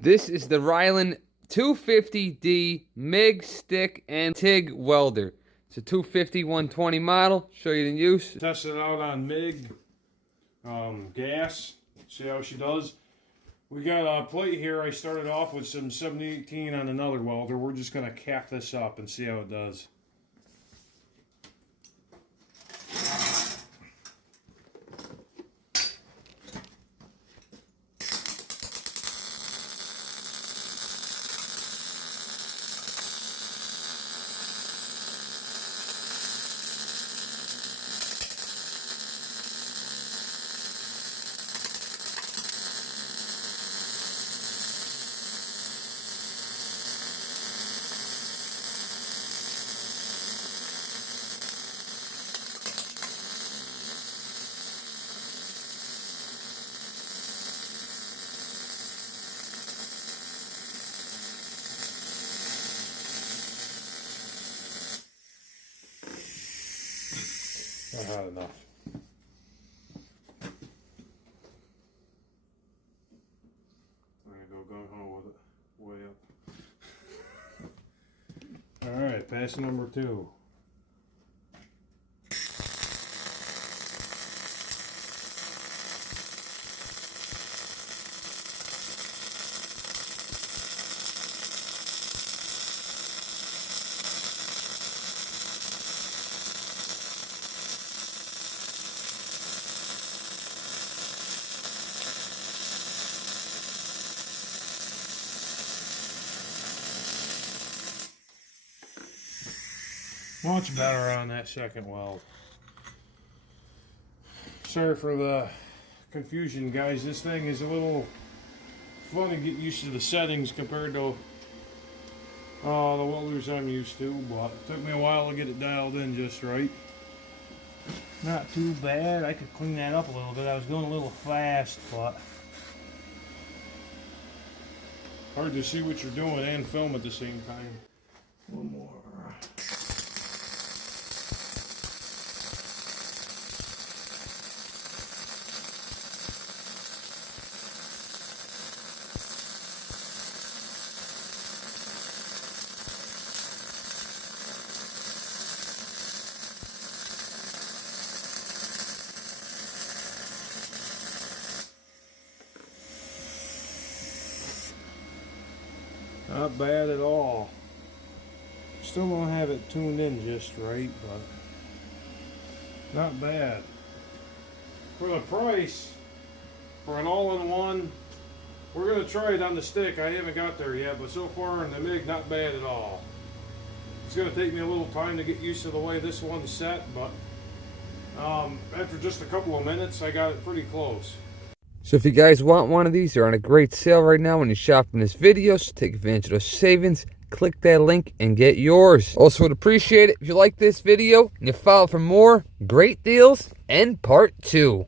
This is the Riland 250D MIG stick and TIG welder. It's a 250 120 model. Show you in use. Test it out on MIG, gas. See how she does. We got a plate here. I started off with some 7018 on another welder. We're just gonna cap this up and see how it does. I had enough. I'm gonna go gung-ho with it. Way up. Alright, pass number 2. Much better on that second weld. Sorry for the confusion, guys. This thing is a little fun to get used to the settings compared to the welders I'm used to, but it took me a while to get it dialed in just right. Not too bad. I could clean that up a little bit. I was going a little fast, but hard to see what you're doing and film at the same time. One more. Not bad at all. Still don't have it tuned in just right, but not bad. For the price, for an all-in-one, we're going to try it on the stick. I haven't got there yet, but so far in the MIG, not bad at all. It's going to take me a little time to get used to the way this one's set, but after just a couple of minutes, I got it pretty close. So if you guys want one of these, they're on a great sale right now when you shop in this video. So take advantage of those savings. Click that link and get yours. Also would appreciate it if you like this video and you follow for more great deals and part 2.